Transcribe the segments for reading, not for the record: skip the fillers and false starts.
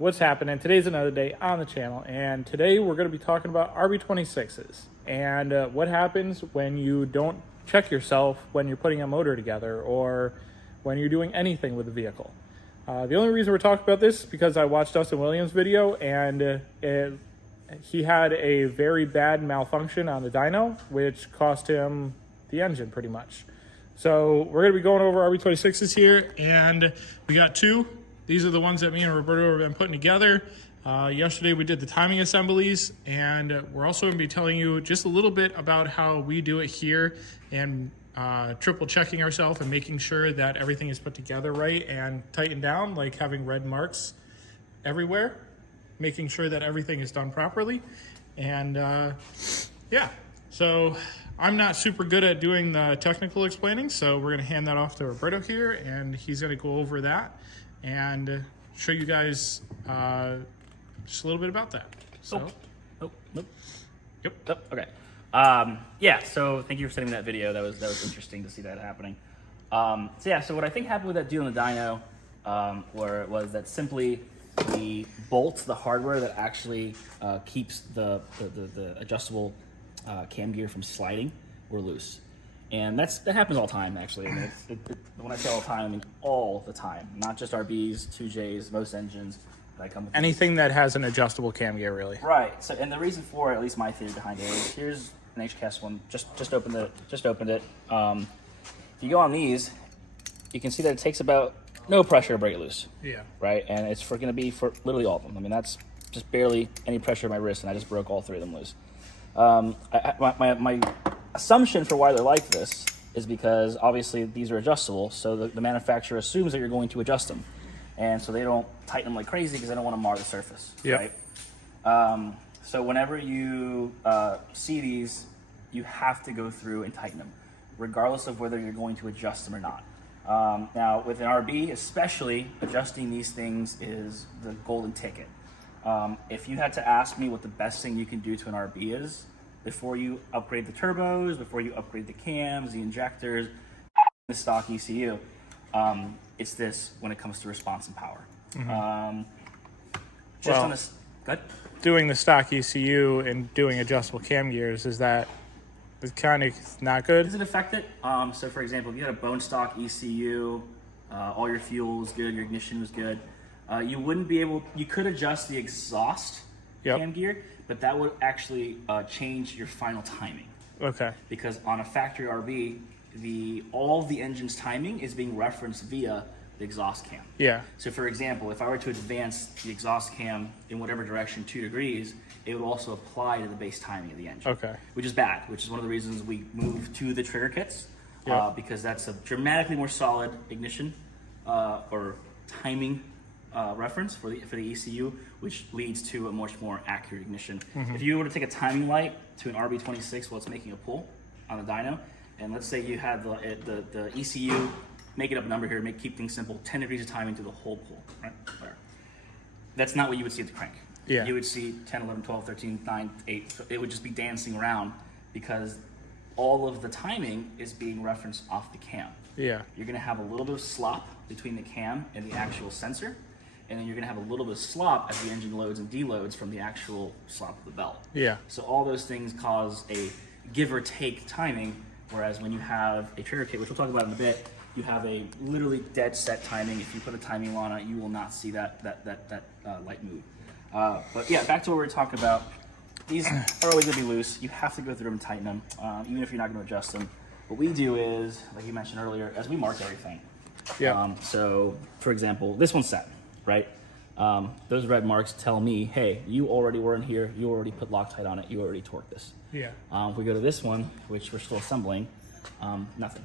What's happening? Today's another day on the channel, and today we're going to be talking about RB26s and what happens when you don't check yourself when you're putting a motor together or when you're doing anything with the vehicle. The only reason we're talking about this is because I watched Dustin Williams' video, and he had a very bad malfunction on the dyno, which cost him the engine pretty much. So we're going to be going over RB26s here, and we got two. These are the ones that me and Roberto have been putting together. Yesterday we did the timing assemblies, and we're also going to be telling you just a little bit about how we do it here and triple checking ourselves and making sure that everything is put together right and tightened down, like having red marks everywhere, making sure that everything is done properly. And yeah, so I'm not super good at doing the technical explaining, so we're going to hand that off to Roberto here, and he's going to go over that and show you guys just a little bit about that. So, Okay. Yeah. So thank you for sending me that video. That was interesting to see that happening. So what I think happened with that deal in the dyno, was that simply the bolts, the hardware that actually keeps the adjustable cam gear from sliding, were loose. And that happens all the time, actually. I mean, when I say all the time, I mean all the time. Not just RBs, 2Js, most engines that come with anything that has an adjustable cam gear, really. Right. So, and the reason for it, at least my theory behind it, is here's an HCAS one. Just opened it. If you go on these, you can see that it takes about no pressure to break it loose. Yeah. Right. And it's going to be for literally all of them. I mean, that's just barely any pressure on my wrist, and I just broke all three of them loose. My assumption for why they're like this is because obviously these are adjustable, so the manufacturer assumes that you're going to adjust them, and so they don't tighten them like crazy because they don't want to mar the surface. Yep. Right. So whenever you see these, you have to go through and tighten them, regardless of whether you're going to adjust them or not. Now with an RB especially, adjusting these things is the golden ticket. If you had to ask me what the best thing you can do to an RB is, before you upgrade the turbos, before you upgrade the cams, the injectors, the stock ECU, it's this when it comes to response and power. Doing the stock ECU and doing adjustable cam gears, is that kind of not good? Does it affect it? So for example, if you had a bone stock ECU, all your fuel was good, your ignition was good, you wouldn't be able, you could adjust the exhaust cam gear, but that would actually change your final timing. Okay. Because on a factory RB, all the engine's timing is being referenced via the exhaust cam. Yeah. So for example, if I were to advance the exhaust cam in whatever direction 2 degrees, it would also apply to the base timing of the engine. Okay. Which is bad, which is one of the reasons we moved to the trigger kits, because that's a dramatically more solid ignition or timing reference for the ECU, which leads to a much more accurate ignition. If you were to take a timing light to an RB26 while it's making a pull on the dyno, and let's say you had the ECU, make it up a number here, keep things simple, 10 degrees of timing to the whole pull, right? That's not what you would see at the crank. Yeah. You would see 10, 11, 12, 13, 9, 8, so it would just be dancing around because all of the timing is being referenced off the cam. Yeah. You're gonna have a little bit of slop between the cam and the actual sensor, and then you're gonna have a little bit of slop as the engine loads and deloads from the actual slop of the belt. Yeah. So all those things cause a give or take timing, whereas when you have a trigger kit, which we'll talk about in a bit, you have a literally dead set timing. If you put a timing on it, you will not see that light move. But yeah, back to what we were talking about. These are always gonna be loose. You have to go through them and tighten them, even if you're not gonna adjust them. What we do is, like you mentioned earlier, as we mark everything. Yeah. So for example, this one's set, right? Those red marks tell me, hey, you already were in here, you already put Loctite on it, you already torqued this. Yeah. If we go to this one, which we're still assembling, nothing.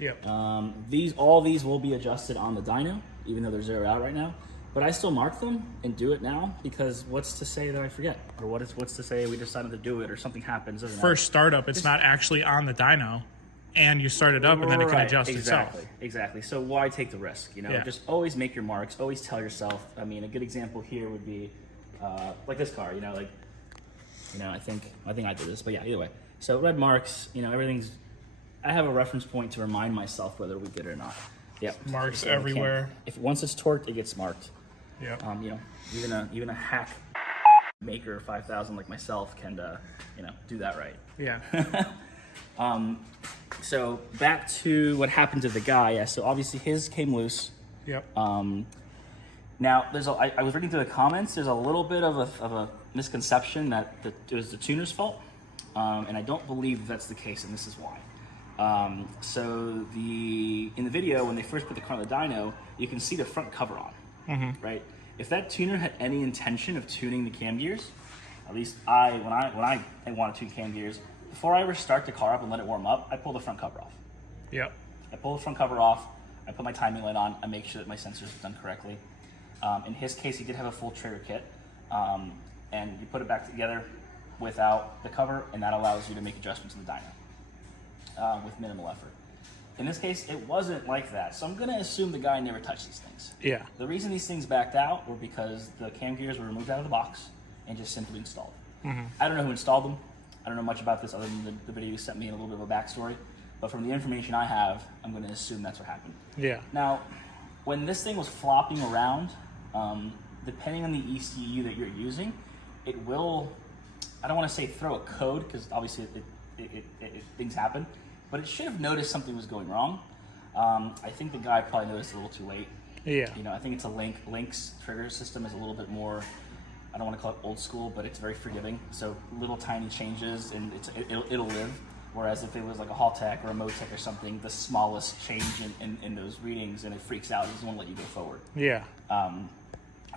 Yep. All these will be adjusted on the dyno, even though they're zeroed out right now. But I still mark them and do it now because what's to say that I forget, or what's to say we decided to do it or something happens? First startup, it's not actually on the dyno, and you start it up, and then it can adjust itself. Exactly. So why take the risk? Just always make your marks. Always tell yourself. I mean, a good example here would be like this car. I think I did this, but yeah. Either way. So red marks. Everything's. I have a reference point to remind myself whether we did it or not. Yep. Marks so everywhere. If once it's torqued, it gets marked. Yep. You know, even a hack maker 5000 like myself can do that right. Yeah. So back to what happened to the guy. Yeah, so obviously his came loose. Yep. Now I was reading through the comments. There's a little bit of a misconception that it was the tuner's fault, and I don't believe that's the case, and this is why. So in the video when they first put the car on the dyno, you can see the front cover on, right? If that tuner had any intention of tuning the cam gears, at least when I want to tune cam gears, before I ever start the car up and let it warm up, I pull the front cover off. Yep. I pull the front cover off. I put my timing light on. I make sure that my sensors are done correctly. In his case, he did have a full trigger kit, and you put it back together without the cover, and that allows you to make adjustments in the dyno with minimal effort. In this case, it wasn't like that, so I'm going to assume the guy never touched these things. Yeah. The reason these things backed out were because the cam gears were removed out of the box and just simply installed. I don't know who installed them. I don't know much about this other than the video you sent me and a little bit of a backstory, but from the information I have, I'm going to assume that's what happened. Yeah. Now, when this thing was flopping around, depending on the ECU that you're using, it will, I don't want to say throw a code, because obviously things happen, but it should have noticed something was going wrong. I think the guy probably noticed a little too late. Yeah. You know, I think it's Link's trigger system is a little bit more, I don't want to call it old school, but it's very forgiving. So little tiny changes and it'll live. Whereas if it was like a Haltech or a Motec or something, the smallest change in those readings and it freaks out, it doesn't want to let you go forward. Yeah.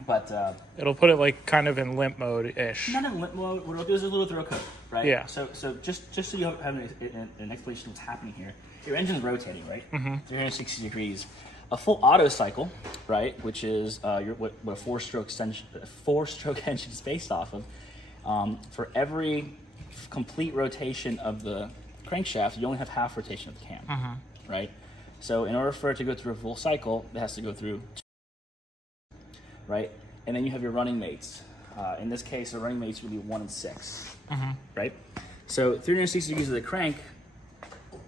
But it'll put it like kind of in limp mode-ish. not in limp mode. What it'll do is a little throw code, right? Yeah. So just so you have an explanation of what's happening here. Your engine's rotating, right? 360 degrees. A full auto cycle, right, which is what a four-stroke engine is based off of. For every complete rotation of the crankshaft, you only have half rotation of the cam, right? So in order for it to go through a full cycle, it has to go through, right? And then you have your running mates. In this case, the running mates would be 1 and 6, right? So 360 degrees of the crank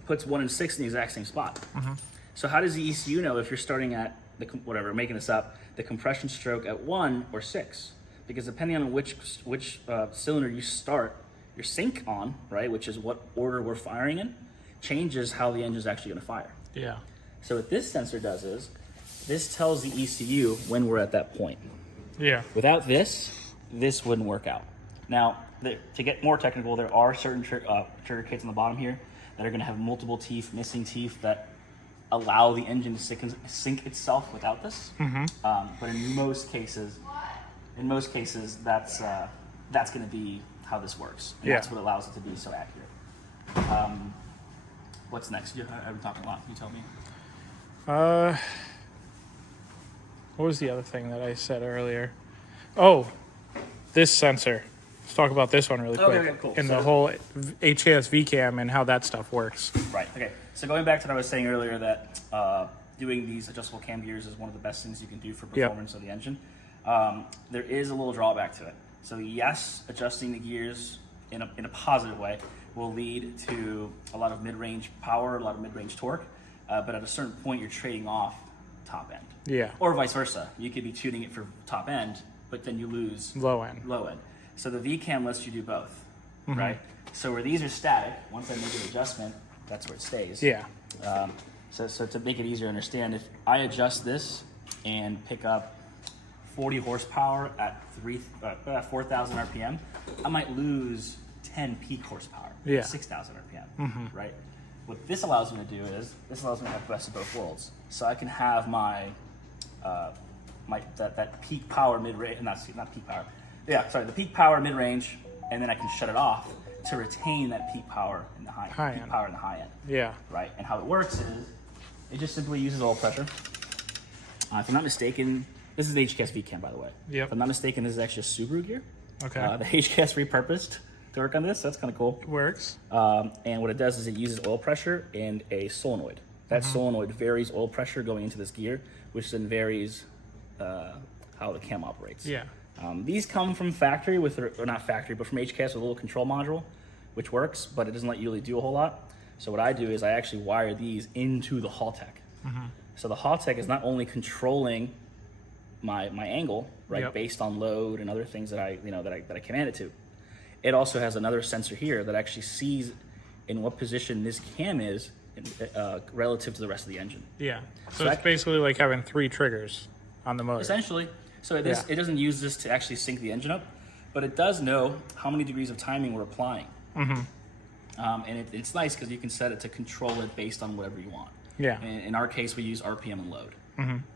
puts 1 and 6 in the exact same spot. So how does the ECU know if you're starting at making this up, the compression stroke at 1 or 6? Because depending on which cylinder you start your sync on, right, which is what order we're firing in, changes how the engine's actually going to fire. Yeah. So what this sensor does is, this tells the ECU when we're at that point. Yeah. Without this wouldn't work out. Now, to get more technical, there are certain trigger kits on the bottom here that are going to have multiple teeth, missing teeth that allow the engine to sync itself without this. But in most cases, that's going to be how this works. And that's what allows it to be so accurate. What's next? I've been talking a lot. You tell me. What was the other thing that I said earlier? Oh, this sensor. Let's talk about this one really quick. Okay, cool. And the whole HKS VCAM and how that stuff works. Right. Okay. So going back to what I was saying earlier, that doing these adjustable cam gears is one of the best things you can do for performance of the engine. There is a little drawback to it. So yes, adjusting the gears in a positive way will lead to a lot of mid-range power, a lot of mid-range torque, but at a certain point you're trading off top end. Yeah. Or vice versa. You could be tuning it for top end, but then you lose low end. So the VCAM lets you do both, right? So where these are static, once I make an adjustment, that's where it stays. Yeah. So to make it easier to understand, if I adjust this and pick up 40 horsepower at 4,000 RPM, I might lose 10 peak horsepower at 6,000 RPM, right? What this allows me to do is, this allows me to have the best of both worlds. So I can have my, that peak power mid-range, not peak power, the peak power mid-range, and then I can shut it off to retain that peak power in the high end. Yeah. Right, and how it works is, it just simply uses oil pressure. If I'm not mistaken, this is the HKS VCAM, by the way. Yep. If I'm not mistaken, this is actually a Subaru gear. Okay. The HKS repurposed to work on this. That's kind of cool. It works. And what it does is it uses oil pressure and a solenoid. That solenoid varies oil pressure going into this gear, which then varies how the cam operates. Yeah. These come from factory or not factory, but from HKS with a little control module, which works, but it doesn't let you really do a whole lot. So what I do is I actually wire these into the Haltech. So the Haltech is not only controlling my angle, right, Yep. based on load and other things that I command it to. It also has another sensor here that actually sees in what position this cam is relative to the rest of the engine. Yeah. So it's basically like having 3 triggers on the motor. Essentially. So it doesn't use this to actually sync the engine up, but it does know how many degrees of timing we're applying. And it's nice because you can set it to control it based on whatever you want. Yeah. In our case, we use RPM and load,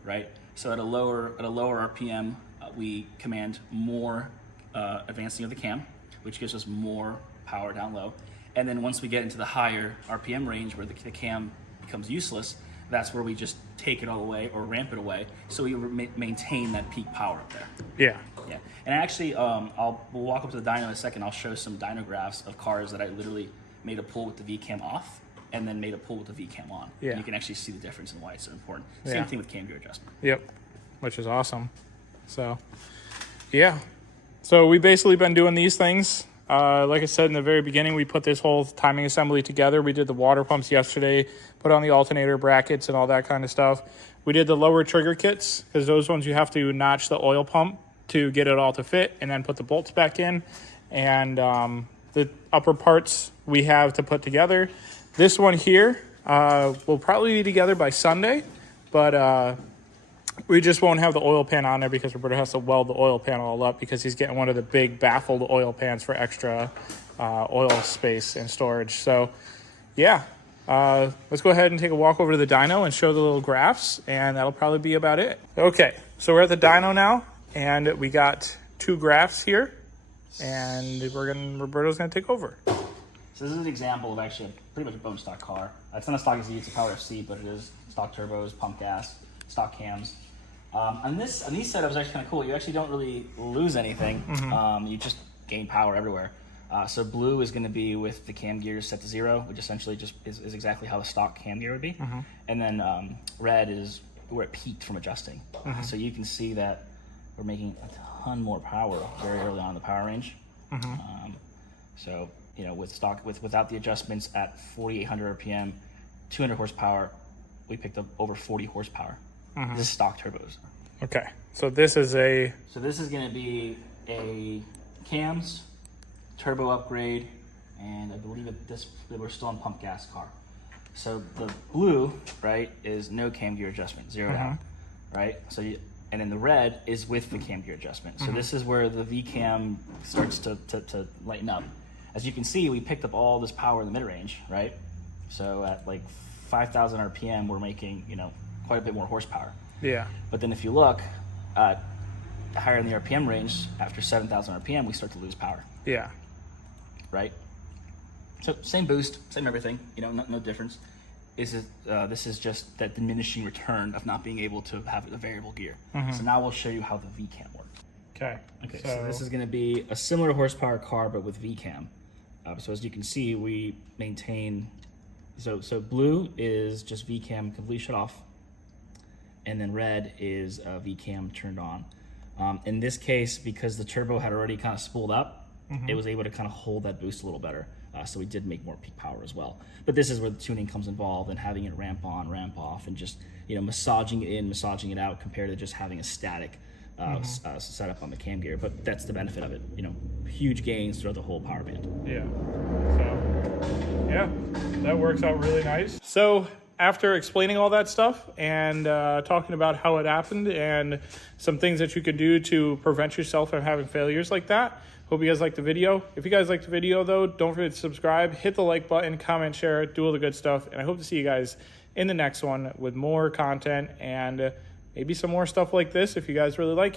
right? So at a lower RPM, we command more advancing of the cam, which gives us more power down low. And then once we get into the higher RPM range where the cam becomes useless, that's where we just take it all away or ramp it away, so we maintain that peak power up there. Yeah. Yeah, and actually, we'll walk up to the dyno in a second. I'll show some dyno graphs of cars that I literally made a pull with the V-cam off and then made a pull with the V-cam on. Yeah. And you can actually see the difference and why it's so important. Same thing with cam gear adjustment. Yep. Which is awesome. So, yeah. So we've basically been doing these things. Like I said in the very beginning, we put this whole timing assembly together. We did the water pumps yesterday, put on the alternator brackets and all that kind of stuff. We did the lower trigger kits because those ones you have to notch the oil pump to get it all to fit and then put the bolts back in. And the upper parts we have to put together. This one here will probably be together by Sunday, but we just won't have the oil pan on there because Roberto has to weld the oil pan all up because he's getting one of the big baffled oil pans for extra oil space and storage. So yeah, let's go ahead and take a walk over to the dyno and show the little graphs, and that'll probably be about it. Okay, so we're at the dyno now, and we got 2 graphs here, and Roberto's gonna take over. So this is an example of actually pretty much a bone stock car. It's not a stock SE, it's a Power FC, but it is stock turbos, pump gas, stock cams. On these setups, actually kind of cool. You actually don't really lose anything. You just gain power everywhere. So blue is going to be with the cam gears set to 0, which essentially just is exactly how the stock cam gear would be. And then red is where it peaked from adjusting. So you can see that we're making a ton more power very early on in the power range. So you know, without the adjustments at 4,800 RPM, 200 horsepower, we picked up over 40 horsepower. This is stock turbos. Okay, so this is going to be a cams, turbo upgrade, and I believe we're still on pump gas car. So the blue, right, is no cam gear adjustment, zeroed out, right? So and then the red is with the cam gear adjustment. So this is where the V-cam starts to lighten up. As you can see, we picked up all this power in the mid-range, right? So at like 5,000 RPM, we're making, you know, quite a bit more horsepower. Yeah. But then if you look higher in the RPM range, after 7,000 RPM, we start to lose power. Yeah. Right? So same boost, same everything, you know, no difference. This is just that diminishing return of not being able to have a variable gear. So now we'll show you how the V-cam works. Okay. So this is going to be a similar horsepower car, but with V-cam. So as you can see, we maintain. So blue is just V-cam completely shut off, and then red is V-cam turned on. In this case, because the turbo had already kind of spooled up, it was able to kind of hold that boost a little better. So we did make more peak power as well. But this is where the tuning comes involved and having it ramp on, ramp off, and just, you know, massaging it in, massaging it out compared to just having a static setup on the cam gear. But that's the benefit of it. You know, huge gains throughout the whole power band. Yeah. So, yeah, that works out really nice. So after explaining all that stuff and talking about how it happened and some things that you could do to prevent yourself from having failures like that, hope you guys liked the video. If you guys liked the video, though, don't forget to subscribe, hit the like button, comment, share, do all the good stuff. And I hope to see you guys in the next one with more content and maybe some more stuff like this if you guys really like it.